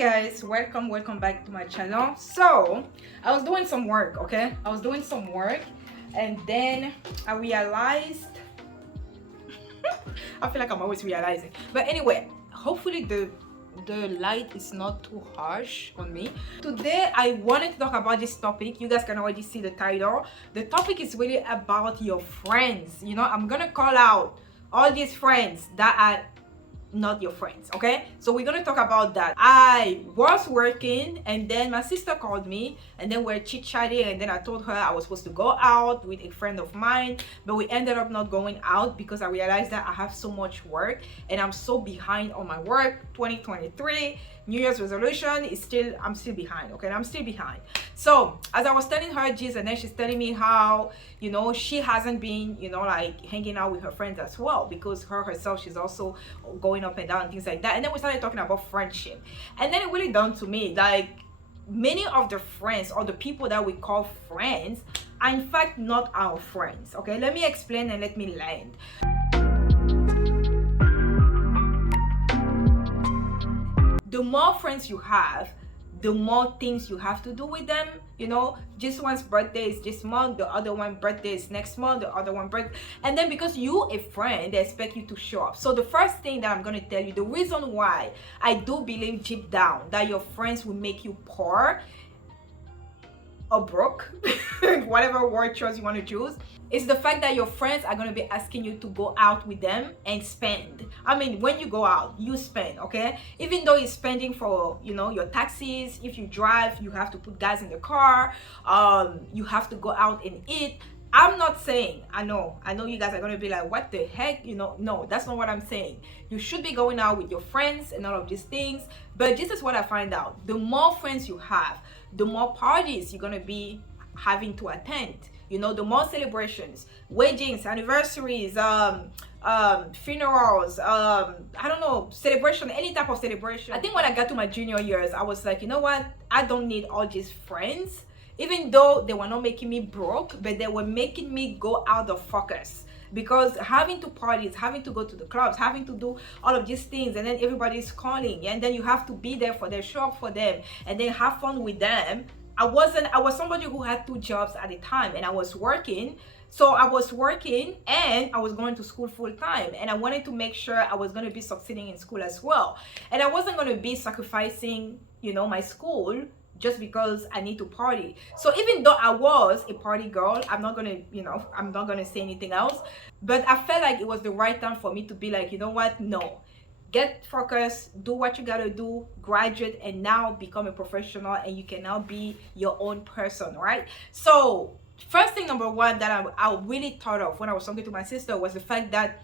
Guys, welcome back to my channel. So I was doing some work, okay? I was doing some work and then I realized I feel like I'm always realizing, but anyway, hopefully the light is not too harsh on me. Today I wanted to talk about this topic. You guys can already see the title. The topic is really about your friends. I'm gonna call out all these friends that are not your friends. Okay, so we're gonna talk about that. I was working and then my sister called me and then we're chit-chatting, and then I told her I was supposed to go out with a friend of mine, but we ended up not going out because I realized that I have so much work and I'm so behind on my work. 2023 New Year's resolution is I'm still behind. Okay, I'm still behind. So as I was telling her this, and then she's telling me how she hasn't been like hanging out with her friends as well, because herself, she's also going up and down and things like that. And then we started talking about friendship, and then it really dawned to me, like, many of the friends or the people that we call friends are in fact not our friends. Okay, let me explain and let me land. The more friends you have, the more things you have to do with them. Just one's birthday is this month, the other one birthday is next month, the other one birthday, and then because you a friend, they expect you to show up. So the first thing that I'm going to tell you, the reason why I do believe deep down that your friends will make you poor or broke, whatever word choice you want to choose, is the fact that your friends are going to be asking you to go out with them and spend. I mean, when you go out, you spend, okay? Even though you're spending for, your taxis. If you drive, you have to put gas in the car. You have to go out and eat. I'm not saying, I know you guys are going to be like, what the heck? No, that's not what I'm saying. You should be going out with your friends and all of these things. But this is what I find out. The more friends you have, the more parties you're going to be having to attend. The more celebrations, weddings, anniversaries, funerals, I don't know, celebration, any type of celebration. I think when I got to my junior years, I was like, you know what? I don't need all these friends. Even though they were not making me broke, but they were making me go out of focus. Because having to parties, having to go to the clubs, having to do all of these things, and then everybody's calling, and then you have to be there for their show up for them, and then have fun with them. I was somebody who had 2 jobs at a time, and I was working. So I was working and I was going to school full time, and I wanted to make sure I was going to be succeeding in school as well. And I wasn't going to be sacrificing, my school just because I need to party. So even though I was a party girl, I'm not gonna say anything else. But I felt like it was the right time for me to be like, you know what? No. Get focused, do what you gotta do, graduate, and now become a professional, and you can now be your own person, right? So first thing, number one, that I really thought of when I was talking to my sister was the fact that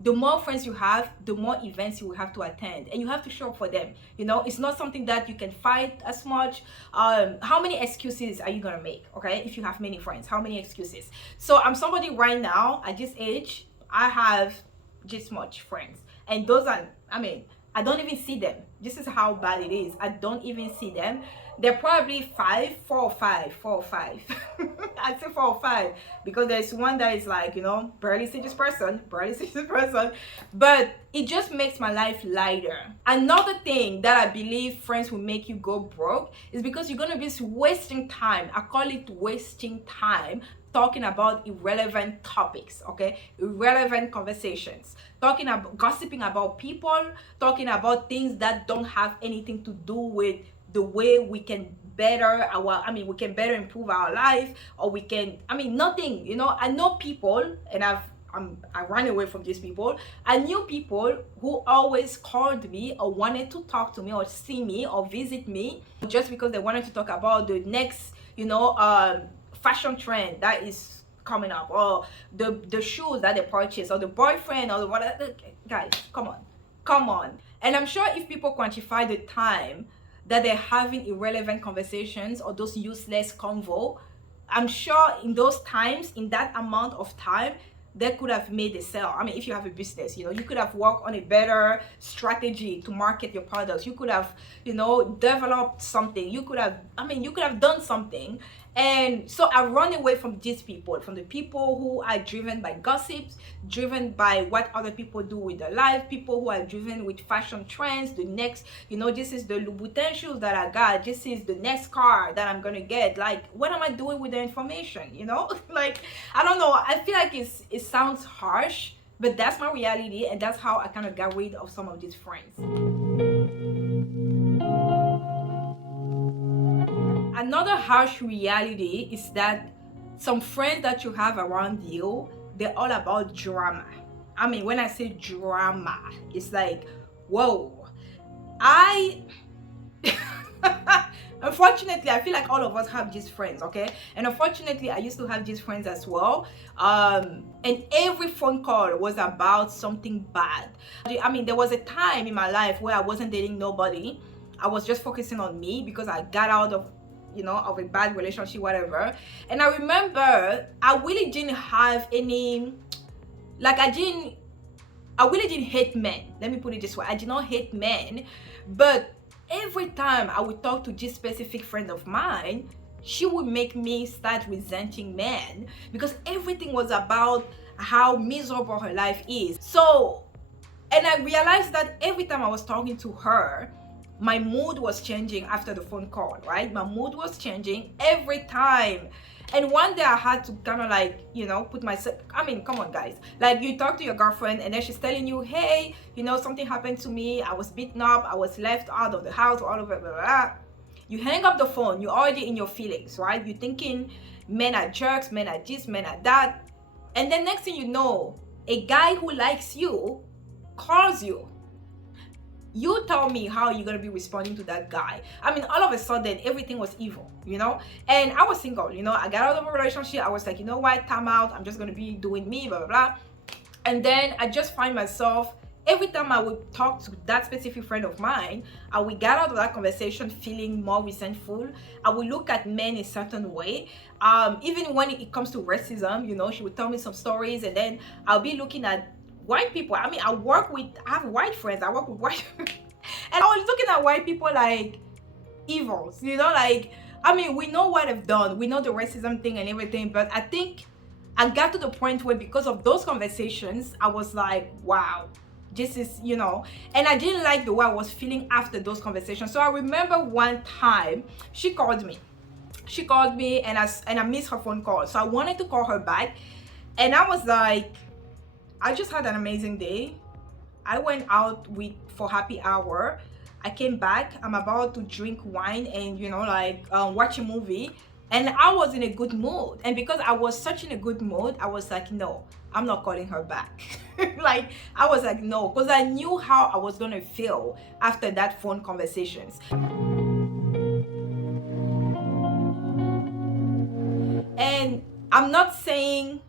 the more friends you have, the more events you will have to attend, and you have to show up for them. It's not something that you can fight as much. How many excuses are you gonna make? Okay, if you have many friends, how many excuses? So I'm somebody right now at this age, I have this much friends, and those are, I don't even see them. This is how bad it is. I don't even see them. They're probably 4 or 5. I'd say 4 or 5, because there's one that is like, barely see this person. But it just makes my life lighter. Another thing that I believe friends will make you go broke is because you're gonna be wasting time. I call it wasting time, talking about irrelevant topics, okay? Irrelevant conversations, gossiping about people, talking about things that don't have anything to do with the way we can better improve our life, or we can, nothing. I know people, and I ran away from these people. I knew people who always called me or wanted to talk to me or see me or visit me just because they wanted to talk about the next, fashion trend that is coming up, or the shoes that they purchase, or the boyfriend, or whatever. Guys, come on. And I'm sure if people quantify the time that they're having irrelevant conversations or those useless convo, I'm sure in those times, in that amount of time, they could have made a sale. If you have a business, you could have worked on a better strategy to market your products. You could have, developed something. You could have done something. And so I run away from these people, from the people who are driven by gossips, driven by what other people do with their life, people who are driven with fashion trends, the next, this is the Louboutin shoes that I got, this is the next car that I'm gonna get. Like, what am I doing with the information, Like, I don't know, I feel like it sounds harsh, but that's my reality, and that's how I kind of got rid of some of these friends. Another harsh reality is that some friends that you have around you, they're all about drama. I mean, when I say drama, it's like, whoa. Unfortunately, I feel like all of us have these friends, okay? And unfortunately, I used to have these friends as well. And every phone call was about something bad. I mean, there was a time in my life where I wasn't dating nobody. I was just focusing on me because I got out of a bad relationship, whatever. And I remember I really didn't have any, like, I really didn't hate men. Let me put it this way. I did not hate men, but every time I would talk to this specific friend of mine, she would make me start resenting men because everything was about how miserable her life is. So, and I realized that every time I was talking to her, my mood was changing after the phone call, right? My mood was changing every time. And one day I had to kind of like, put myself, I mean, come on guys. Like, you talk to your girlfriend and then she's telling you, hey, something happened to me. I was beaten up. I was left out of the house, all of it, blah, blah, blah. You hang up the phone. You're already in your feelings, right? You're thinking men are jerks, men are this, men are that. And then next thing you know, a guy who likes you calls you. You tell me how you're gonna be responding to that guy. I mean, all of a sudden, everything was evil, And I was single, I got out of a relationship. I was like, what, time out. I'm just gonna be doing me, blah, blah, blah. And then I just find myself, every time I would talk to that specific friend of mine, I would get out of that conversation feeling more resentful. I would look at men a certain way. Even when it comes to racism, she would tell me some stories, and then I'll be looking at white people. I mean, I have white friends. I work with white and I was looking at white people like evils, like, I mean, we know what they've done. We know the racism thing and everything, but I think I got to the point where because of those conversations, I was like, wow, this is, and I didn't like the way I was feeling after those conversations. So I remember one time she called me and I missed her phone call. So I wanted to call her back, and I was like, I just had an amazing day. I went out for happy hour. I came back. I'm about to drink wine and watch a movie. And I was in a good mood. And because I was such in a good mood, I was like, no, I'm not calling her back. Like, I was like, no, because I knew how I was gonna feel after that phone conversations. And I'm not saying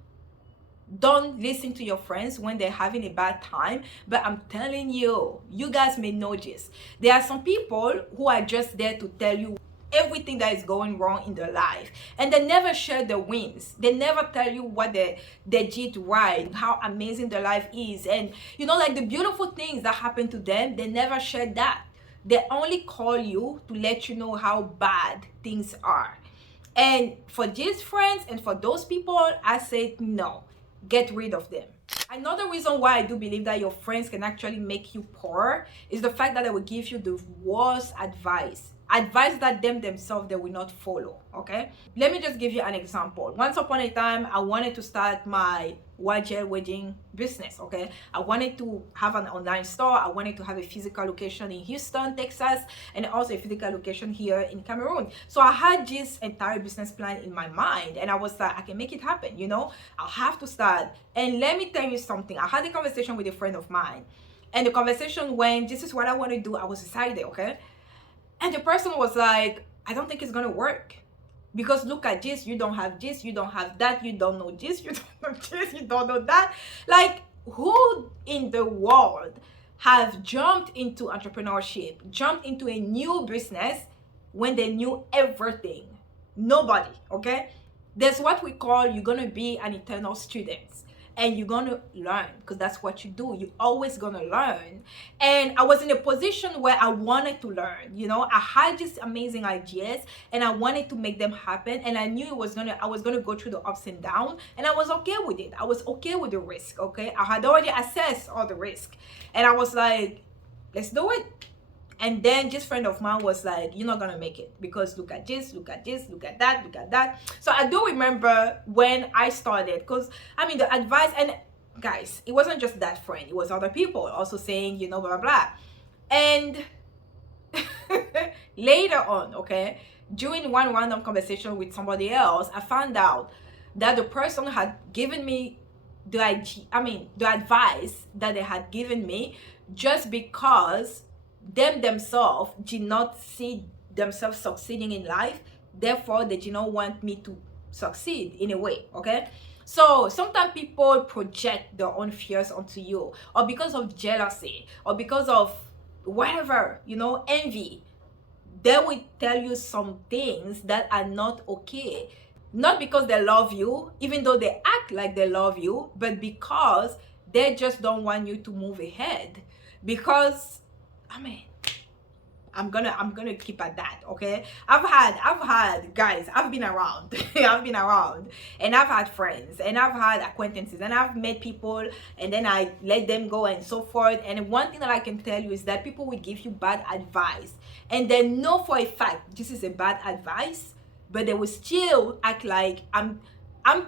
don't listen to your friends when they're having a bad time, but I'm telling you, you guys may know this. There are some people who are just there to tell you everything that is going wrong in their life, and they never share the wins. They never tell you what they did right, how amazing their life is, and like the beautiful things that happen to them. They never share that. They only call you to let you know how bad things are. And for these friends and for those people, I say no. Get rid of them. Another reason why I do believe that your friends can actually make you poor is the fact that they will give you the worst advice that themselves they will not follow. Okay, let me just give you an example. Once upon a time, I wanted to start my YGL wedding business. Okay, I wanted to have an online store. I wanted to have a physical location in Houston, Texas, and also a physical location here in Cameroon. So I had this entire business plan in my mind, and I was like, I can make it happen. I'll have to start. And let me tell you something. I had a conversation with a friend of mine, and the conversation went, this is what I want to do. I was excited, okay? And the person was like, I don't think it's gonna work, because look at this, you don't have this, you don't have that, you don't know this, you don't know this, you don't know that. Like, who in the world have jumped into entrepreneurship, jumped into a new business when they knew everything? Nobody, okay? There's what we call, you're gonna be an eternal student. and you're gonna learn, because that's what you do. You're always gonna learn. And I was in a position where I wanted to learn, you know. I had these amazing ideas and I wanted to make them happen, and I knew I was gonna go through the ups and downs, and I was okay with it. I was okay with the risk. Okay, I had already assessed all the risk, and I was like, let's do it. And then this friend of mine was like, you're not gonna make it, because look at this, look at this, look at that, look at that. So I do remember when I started, because I mean the advice, and guys, it wasn't just that friend, it was other people also saying, you know, blah blah blah. And later on, okay, during one random conversation with somebody else, I found out that the person had given me the advice that they had given me just because themselves did not see themselves succeeding in life. Therefore, they did not want me to succeed in a way. Okay, so sometimes people project their own fears onto you, or because of jealousy, or because of whatever, you know, envy. They will tell you some things that are not okay, not because they love you, even though they act like they love you, but because they just don't want you to move ahead. Because I mean, I'm gonna keep at that. Okay, I've had guys, I've been around I've been around, and I've had friends, and I've had acquaintances, and I've met people, and then I let them go and so forth. And one thing that I can tell you is that people will give you bad advice, and they know for a fact this is a bad advice, but they will still act like I'm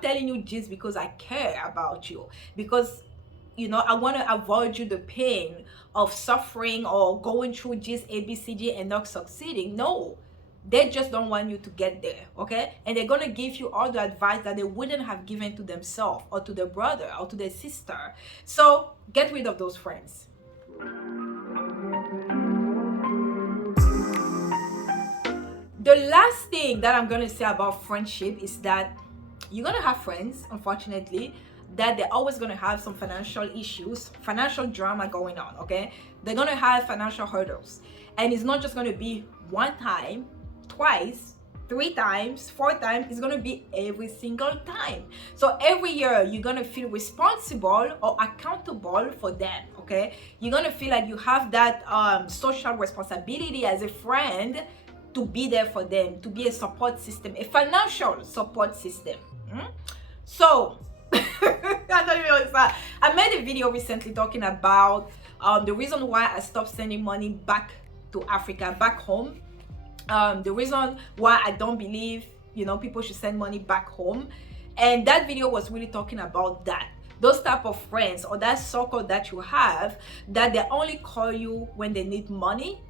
telling you this because I care about you, because, you know, I want to avoid you the pain of suffering or going through this ABCD and not succeeding. No, they just don't want you to get there. Okay, and they're gonna give you all the advice that they wouldn't have given to themselves or to their brother or to their sister. So get rid of those friends. The last thing that I'm gonna say about friendship is that you're gonna have friends, unfortunately, that they're always going to have some financial issues, financial drama going on. Okay, they're going to have financial hurdles, and it's not just going to be one time, twice, 3 times, 4 times. It's going to be every single time. So every year you're going to feel responsible or accountable for them. Okay, you're going to feel like you have that social responsibility as a friend to be there for them, to be a support system, a financial support system. So I don't even know what's that. I made a video recently talking about the reason why I stopped sending money back to Africa, back home. The reason why I don't believe, you know, people should send money back home. And that video was really talking about that. Those type of friends, or that circle that you have, that they only call you when they need money.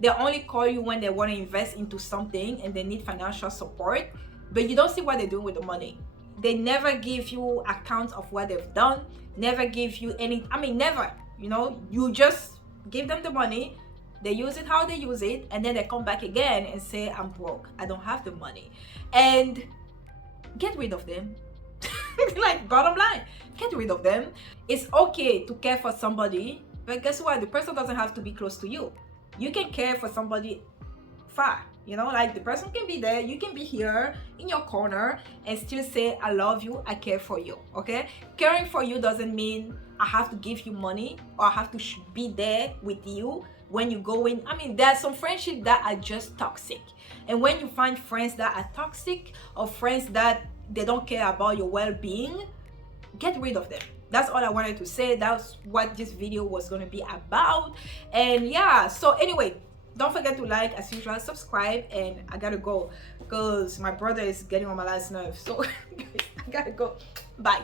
They only call you when they want to invest into something and they need financial support, but you don't see what they're doing with the money. They never give you accounts of what they've done, never give you any, never, you know, you just give them the money, they use it how they use it, and then they come back again and say, I'm broke, I don't have the money. And get rid of them. Like, bottom line, get rid of them. It's okay to care for somebody, but guess what? The person doesn't have to be close to you. You can care for somebody far. You know, like the person can be there, you can be here in your corner and still say, I love you, I care for you. Okay, caring for you doesn't mean I have to give you money or I have to be there with you when you go in. There's some friendships that are just toxic, and when you find friends that are toxic, or friends that they don't care about your well-being, get rid of them. That's all I wanted to say. That's what this video was going to be about. And yeah, so anyway, don't forget to like, as usual, subscribe, and I gotta go because my brother is getting on my last nerve. So guys, I gotta go. Bye.